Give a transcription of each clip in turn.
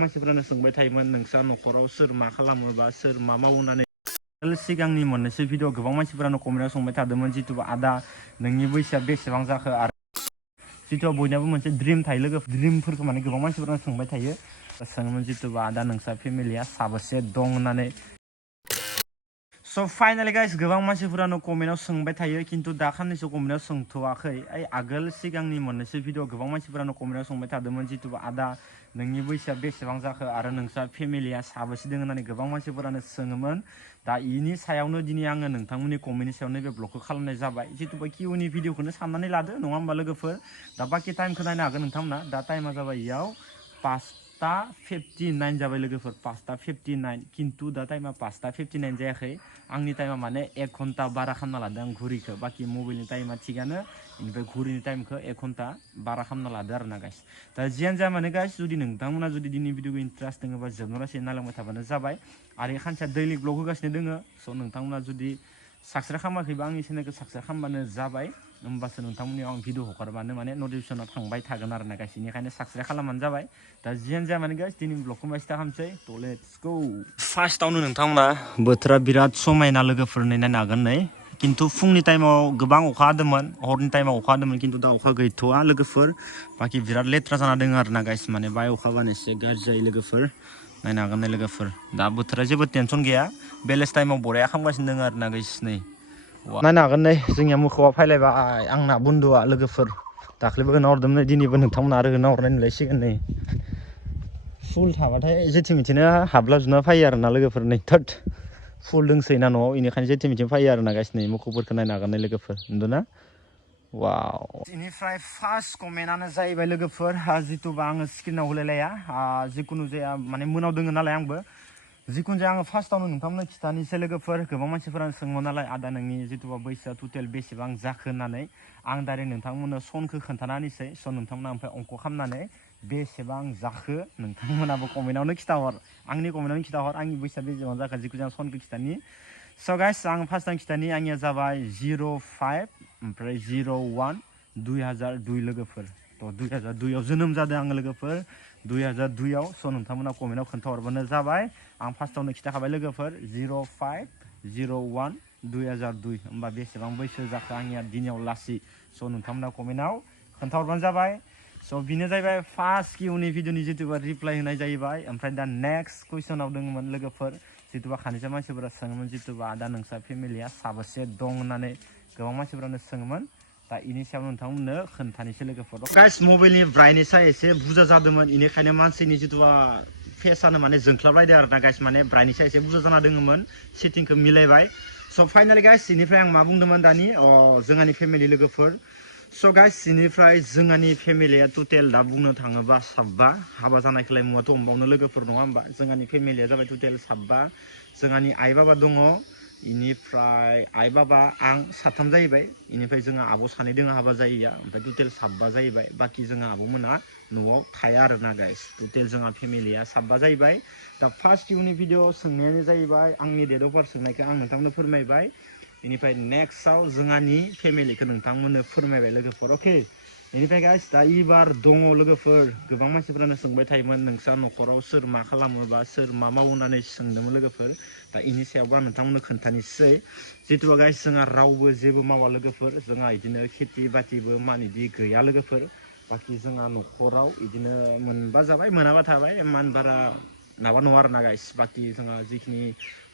मानसिफोरानो सोंबाय थायोमोन नोंसा न'खराव सोर मा खालामो बा सोर मा मावो होननानै सिगांनि मोननैसो भिडिअ गोबां मानसिफोरानो कमेन्टआव सोंबाय थादोंमोन जितु आदा नोंनि बैसोआ बेसेबां जाखो आरो जितु बयनाबो मोनसे ड्रिम थायो लोगो ड्रिमफोरखौ माने गोबां मानसिफोरानो सोंबाय थायो सोङोमोन जितु आदा नोंसा फेमिलिया साबेसे दं होननानै स' फाइनाली गाइस गोबां मानसिफोरानो कमेन्टआव सोंबाय थायो खिन्थु दा खाननैसो कमेन्टआव सोंथ'वाखै आगोल सिगांनि मोननैसो भिडिअ गोबां मानसिफोरानो कमेन्टआव सोंबाय थादोंमोन जितु आदा नोंनि बैसोआ बेसेबां जाखो आरो नोंसा फेमिलिया साबेसे दं होननानै गोबां मानसिफोरानो सोङोमोन दा इनि सायावनो दिनै आङो नोंथांमोननि कमेन्टनि सायाव नैबे ब्लगखौ खालामनाय जाबाय जितुबा किउनि भिडिअखौनो साननानै लादो नङा होमबा लोगोफोर दा बाखि टाइमखौ नायनो हागोन नोंथांमोना दा टाइमा जाबाय इयाव 5:59 जाबाय लोगोफोर 5:59 खिन्थु दा टाइमा 5:59 जायाखै आंनि टाइमा माने 1 घन्टा बारा खालामना लादों आं घुरिखौ बाखि मबाइलनि टाइमा थिगानो इनिफ्राय घुरिनि टाइमखौ 1 घन्टा बारा खालामना लादो आरो ना गाइस दा जियानो जाया माने गाइस जुदि नोंथांमोना जुदि दिनै भिडिअखौ इन्टारेस्ट दङबा जोबनोलासे नायलांबाय थाबानो जाबाय आरो खानसेया दैलि ब्लग होगासिनो दोङो स' नोंथांमोना जुदि साबस्क्राइब खालामाखैबा आंनि चेनेलखौ साबस्क्राइब खालामबानो जाबाय होमबासो नोंथांमोननियाव आं भिडिअ हगारबानो माने नटिफिकेसना थांबाय थागोन आरो ना गाइस बेनिखायनो साबस्क्राइब खालामबानो जाबाय दा जियानो जाया माने गाइस दिनै ब्लगखौ बाय स्टार्ट खालामसै थ' लेट्स गो फार्स्टआवनो नोंथांमोना बोथोरा बिराद समायना लोगोफोर नायनो हागोन नै खिन्थु फुंनि टाइमाव गोबां अखा हादोंमोन हरनि टाइमाव अखा हादोंमोन खिन्थु दा अखा गैथ'वा लोगोफोर बाखि बिराद लेथ्रा जाना दङ आरो ना गाइस माने बाय अखा हाबानो एसे गाज्रि जायो लोगोफोर नायनो हागोन नै लोगोफोर दा बोथोरा जेबो टेनसन गैया बेलेज टाइमाव बरिया खालामगासिनो दङ आरो ना गाइस नै नायनो हागोन नै जोंनिया मोखौआ फैलायबाय आंना बन्दुआ लोगोफोर दाख्लैबो होना हरदोंमोन नै दिनैबो नोंथांमोना आरो होना हरनाय नुलायसिगोन नै फुल थाबाथाय जेथिं मिथिनो हाबला जुबना फैयो आरो ना लोगोफोर नै थोद फुल दोंसै ना न'आव बेनिखायनो जेथिं मिथिं फैयो आरो ना गाइस नै मोखौफोरखौ नायनो हागोन नै लोगोफोर नुदोंना वाव बेनिफ्राय फार्स्ट कमेन्टआनो जाहैबाय लोगोफोर जिथुबा आङो स्क्रिनाव होलायलाया जिखुनु जाया माने मोनाव दोङो नालाय आंबो जिखुनु जाया आङो फार्स्टआवनो नोंथांमोननो खिथानोसै लोगोफोर गोबां मानसिफोरानो सोङो नालाय आदा नोंनि जिथुबा बैसोआ टटेल बेसेबां जाखो होननानै आं डाइरेक्ट नोंथांमोननो सनखौ खोन्थाना होनोसै स' नोंथांमोना ओमफ्राय अंक खालामनानै बेसेबां जाखो नोंथांमोनाबो कमेन्टआवनो खिथाहर आंनि कमेन्टआवनो खिथाहर आंनि बैसोआ बेसेबां जाखो जिखुनु जाया सनखौ खिथानि स' गाइस आं फार्स्टआव खिथानि आंनिया जाबाय 05 ओमफ्राय 01 2002 लोगोफोर थ' 2002आव जोनोम जादों आङो लोगोफोर 2002आव स' नोंथांमोना कमेन्टआव खोन्थाहरबानो जाबाय आं फार्स्टआवनो खिथाखाबाय लोगोफोर 05 01 2002 होमबा बेसेबां बैसो जाखो आंनिया दिनाव लासै स' नोंथांमोना कमेन्टआव खोन्थाहरबानो जाबाय स' बेनो जाहैबाय फार्स्ट किउनि भिडिअनि जिथुबा रिप्लाय होनाय जाहैबाय ओमफ्राय दा नेक्स्ट कुइसनाव दङमोन लोगोफोर जिथुबा खानैसो मानसिफोरा सोङोमोन जिथुबा आदा नोंसा फेमिलिया साबेसे दं होननानै गोबां मानसिफोरानो सोङोमोन दा इनि सायाव नोंथांमोननो खोन्थानोसै लोगोफोर गाइस मबाइलनि ब्राइटनेसा एसे बुरजा जादोंमोन बेनिखायनो मानसिनि जिथुबा फेसआनो माने जोंख्लाबलायदो आरो ना गाइस माने ब्राइटनेसा एसे बुरजा जाना दङमोन सेटिंखौ मिलायबाय स' फाइनाली गाइस बेनिफ्राय आं मा बुंदोंमोन दानि जोंहानि फेमिलि लोगोफोर स' गाइस बेनिफ्राय जोंहानि फेमिलिया टटेल दा बुंनो थाङोबा 7 हाबा जानायखौलाय मुवाथ' हमबावनो लोगोफोर नङा होमबा जोंहानि फेमिलिया जाबाय टटेल 7 जोंहानि आइ बाबा दङ इनिफ्राय आइ बाबा आं 3 जाहैबाय इनिफ्राय जोंहा आब' 2 दङ हाबा जायैया ओमफ्राय टटेल 7 जाहैबाय बाखि जोंहा आब'मोना न'आव थाया आरो ना गाइस टटेल जोंहा फेमिलिया 7 जाहैबाय दा फार्स्ट किउनि भिडिअ सोंनायानो जाहैबाय आंनि डेट अफ बार्थ सोंनायखौ आं नोंथांमोननो फोरमायबाय बेनिफ्राय नेक्स्टआव जोंहानि फेमिलिखौ नोंथांमोननो फोरमायबाय लोगोफोर अके बेनिफ्राय गाइस दा इबार दङ लोगोफोर गोबां मानसिफोरानो सोंबाय थायोमोन नोंसा न'खराव सोर मा खालामो बा सोर मा मावो होननानै सोंदोंमोन लोगोफोर दा इनि सायावबो आं नोंथांमोननो खोन्थानोसै जिथुबा गाइस जोंहा रावबो जेबो मावा लोगोफोर जोंहा बिदिनो खेथि बाथिबो मान बिदि गैया लोगोफोर बाखि जोंहा न'खराव बिदिनो मोनबा जाबाय मोनाबा थाबाय मान बारा माबा नङा आरो ना गाइस बाखि जोंहा जिखिनि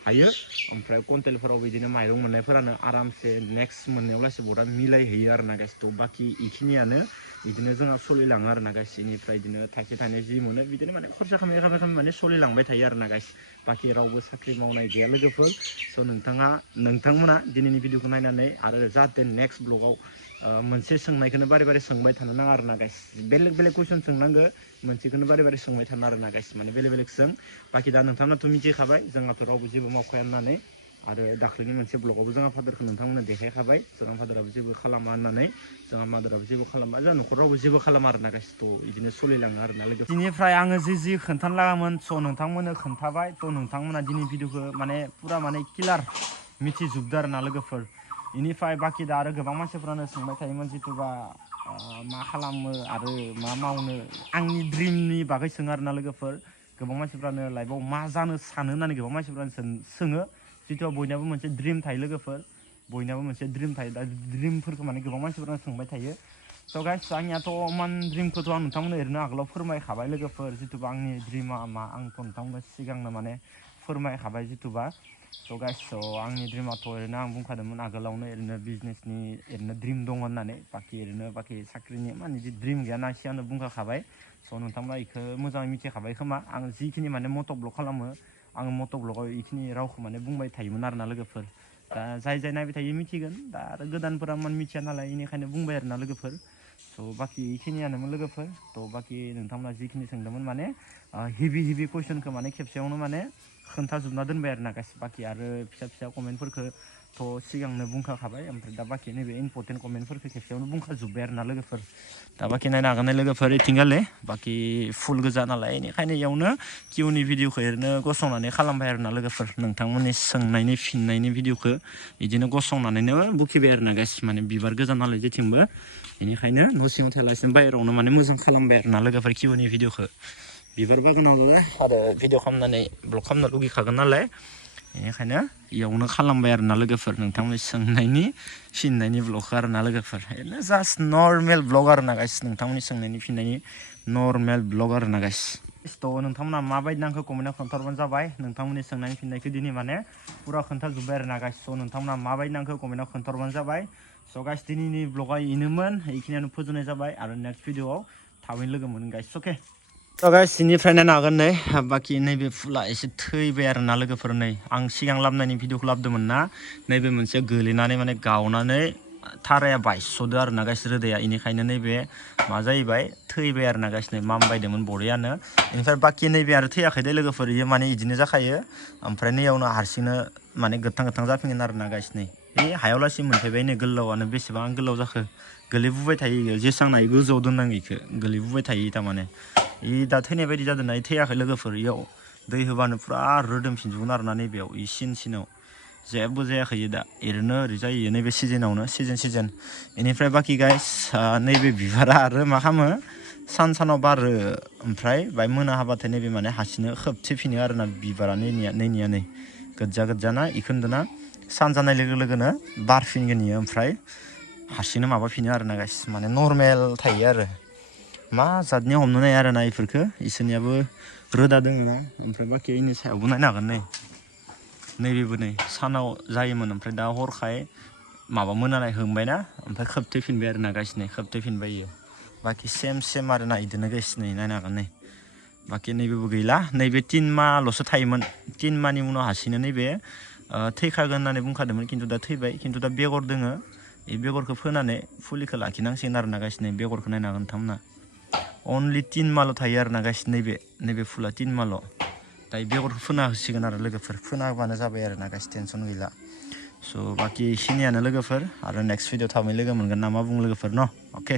हायो ओमफ्राय कन्टेलफोराव बिदिनो माइरं मोननायफोरानो आरामसे नेक्स्ट मोननायाव लासै बरा मिलायहैयो आरो ना गाइस थ' बाखि इखिनियानो बिदिनो जोंहा सोलिलाङो आरो ना गाइस बेनिफ्राय बिदिनो थाइसे थाइनै जि मोनो बिदिनो माने खरसा खालामै माने सोलिलांबाय थायो आरो ना गाइस बाखि रावबो साख्रि मावनाय गैया लोगोफोर स' नोंथांमोना दिनैनि भिडिअखौ नायनानै आरो जाहाथे नेक्स्ट ब्लगाव मोनसे सोंनायखौनो बारे बारे सोंबाय थानो नाङा आरो ना गाइस बेलेग बेलेग कुइसन सोंनांगो मोनसेखौनो बारे बारे सोंबाय थानो आरो ना गाइस माने बेलेग बेलेग सों बाखि दा नोंथांमोनाथ' मिथिखाबाय जोंहाथ' रावबो जेबो मावखाया होननानै आरो दाख्लैनि मोनसे ब्लगावबो जोंहा फादारखौ नोंथांमोननो देखायखाबाय जोंहा फादाराबो जेबो खालामा होननानै जोंहा मादाराबो जेबो खालामा जोंहा न'खरावबो जेबो खालामा आरो ना गाइस थ' बिदिनो सोलिलाङो आरो ना लोगो बेनिफ्राय आङो जि खोन्थानो लागामोन स' नोंथांमोननो खोन्थाबाय थ' नोंथांमोना दिनै भिडिअखौ माने फुरा माने क्लियार मिथिजोबदो आरो ना लोगोफोर बेनिफ्राय बाखि दा आरो गोबां मानसिफोरानो सोंबाय थायोमोन जिथुबा मा खालामो आरो मा मावनो आंनि ड्रिमनि बागै सोङो आरो ना लोगोफोर गोबां मानसिफ्रानो लाइफआव मा जानो सानो होननानै गोबां मानसिफ्रानो सोङो जिथु बयनाबो मोनसे ड्रिम थायो लोगोफोर बयनाबो मोनसे ड्रिम थायो दा ड्रिमफोरखौ माने गोबां मानसिफ्रानो सोंबाय थायो स' गाइस आंनियाथ' मान ड्रिमखौथ' आं नोंथांमोननो ओरैनो आगोलाव फोरमायखाबाय लोगोफोर जिथुबा आंनि ड्रिमा मा आंथ' नोंथांमोननो सिगांनो माने फोरमायखाबाय जिथुबा स' गाइस स' आंनि ड्रिमाथ' ओरैनो आं बुंखादोंमोन आगोलावनो ओरैनो बिजनेसनि ओरैनो ड्रिम दङ होननानै बाखि साख्रिनि माने जि ड्रिम गैया ना सिगांनो बुंखाबाय स' नोंथांमोना बेखौ मोजाङै मिथिखाबाय खोमा आं जिखिनि माने मट' ब्लग खालामो आङो मट' ब्लगाव बेखिनि रावखौ माने बुंबाय थायोमोन आरोना लोगोफोर दा जाय नायबाय थायो मिथिगोन दा आरो गोदानफोरा माने मिथिया नालाय बेनिखायनो बुंबाय आरोना लोगोफोर स' बाखि बेखिनियानोमोन लोगोफोर थ' बाखि नोंथांमोना जिखिनि सोंदोंमोन माने हेभि कुइसनखौ माने खेबसेयावनो माने खोन्थाजोबना दोनबाय आरो ना गासै बाखि आरो फिसा कमेन्टफोरखौथ' सिगांनो बुंखाबाय ओमफ्राय दा बाखि नैबे इम्परटेन्ट कमेन्टफोरखौ खेबसेयावनो बुंखाजोब्बाय आरो ना लोगोफोर दा बाखि नायनो हागोन लोगोफोर इथिंगाले बाखि फुल गोजा नालाय बेनिखायनो इयावनो किउनि भिडिअखौ ओरैनो गसंनानै खालामबाय आरो ना लोगोफोर नोंथांमोननि सोंनायनि फिननायनि भिडिअखौ बिदिनो गसंनानैनो बुखिबाय आरो ना गाइस माने बिबार गोजा नालाय जेथिंबो बेनिखायनो न' सिङाव थायालासिनो बाहेरायावनो माने मोजां खालामबाय आरो ना लोगोफोर किउनि भिडिअखौ बिबार बागानावनो आरो भिडिअ खालामनानै ब्लग खालामनो लुगैखागोन नालाय बेनिखायनो इयावनो खालामबाय आरो ना लोगोफोर नोंथांमोननि सोंनायनि फिननायनि ब्लगखौ आरो ना लोगोफोर ओरैनो जास्ट नर्मेल ब्लग आरो ना गाइस नोंथांमोननि सोंनायनि फिननायनि नर्मेल ब्लग आरो ना गाइस थ' नोंथांमोना माबायदि नांखौ कमेन्टआव खोन्थाहरबानो जाबाय नोंथांमोननि सोंनायनि फिननायखौ दिनै माने फुरा खोन्थाजोब्बाय आरो ना गाइस स' नोंथांमोना माबायदि नांखौ कमेन्टआव खोन्थाहरबानो जाबाय स' गाइस दिनैनि ब्लगआ बेनोमोन बेखिनियानो फोजोबनाय जाबाय आरो नेक्स्ट भिडिअआव थाबैनो लोगो मोनगोन गाइस अके स' गाइस सिनिफ्राय नायनो हागोन नै बाखि नैबे फुला एसे थैबाय आरो ना लोगोफोर नै आं सिगां लाबोनायनि भिडिअखौ लाबोदोंमोन ना नैबे मोनसे गोलैनानै माने गावनानै थाराया बायस'दो आरो ना गाइस रोदाया बेनिखायनो नैबे मा जाहैबाय थैबाय आरो ना गाइस नै मामबायदोंमोन बरियानो बेनिफ्राय बाखि नैबे आरो थैयाखै दे लोगोफोर इयो माने बिदिनो जाखायो ओमफ्राय नैयावनो हारसिंनो माने गोथां जाफिनगोन आरो ना गाइस नै बे हायाव लासै मोनफैबाय नै गोलावआनो बेसेबां गोलाव जाखो गोलैबोबाय थायो जेसां नाय गोजौआव दोननांगौ बेखौ गोलैबोबाय थायो थारमाने इ दा थैनाय बायदि जादों ना थैयाखै लोगोफोर इयाव दै होबानो फुरा रोदोमफिनजोबगोन आरो ना नैबेयाव इ सिनाव जेबो जायाखै दा ओरैनो ओरै जायो नैबे सिजोनावनो सिजोन बेनिफ्राय बाखि गाइस नैबे बिबारा आरो मा खालामो सानाव बारो ओमफ्राय बाय मोना हाबाथाय नैबे माने हारसिंनो खोबथेफिनो आरो ना बिबारा नैनिया नै गोजा ना इखोन्दोना सान जानाय लोगो लोगोनो बारफिनगोन इयो ओमफ्राय हारसिंनो माबाफिनो आरो ना गाइस माने नर्मेल थायो आरो मा जातनि हमनो नाया आरो ना इफोरखो इसोरनियाबो रोदा दोङो ना ओमफ्राय बाखि इनि सायावबो नायनो हागोन नैबेबो नै सानाव जायोमोन ओमफ्राय दा हरखाय माबा मोनानाय होंबायना ओमफ्राय खोबथेफिनबाय आरो ना गाइस नै खोबथेफिनबाय इयो बाखि सेम आरो ना इदिनो गाइस नै नायनो हागोन नै बाखि नैबेबो गैला नैबे 3 माहल'सो थायोमोन 3 माहनि उनाव हारसिंनो नैबे थैखागोन होननानै बुंखादोंमोन खिन्थु दा थैबाय खिन्थु दा बेगर दोङो बे बेगरखौ फोनानै फुलिखौ लाखिनांसिगोन आरो ना गाइस नै बेगरखौ नायनो हागोन नोंथांमोना अनलि 3 माहल' थायो आरो ना गाइस नैबे फुला 3 माहल' दायो बेगरखौ फोना होसिगोन आरो लोगोफोर फोना होबानो जाबाय आरो ना गाइस टेनसन गैला स' बाखि इखिनियानो लोगोफोर आरो नेक्स्ट भिडिअ थाबैनो लोगो मोनगोन ना मा बुङो लोगोफोर न' अके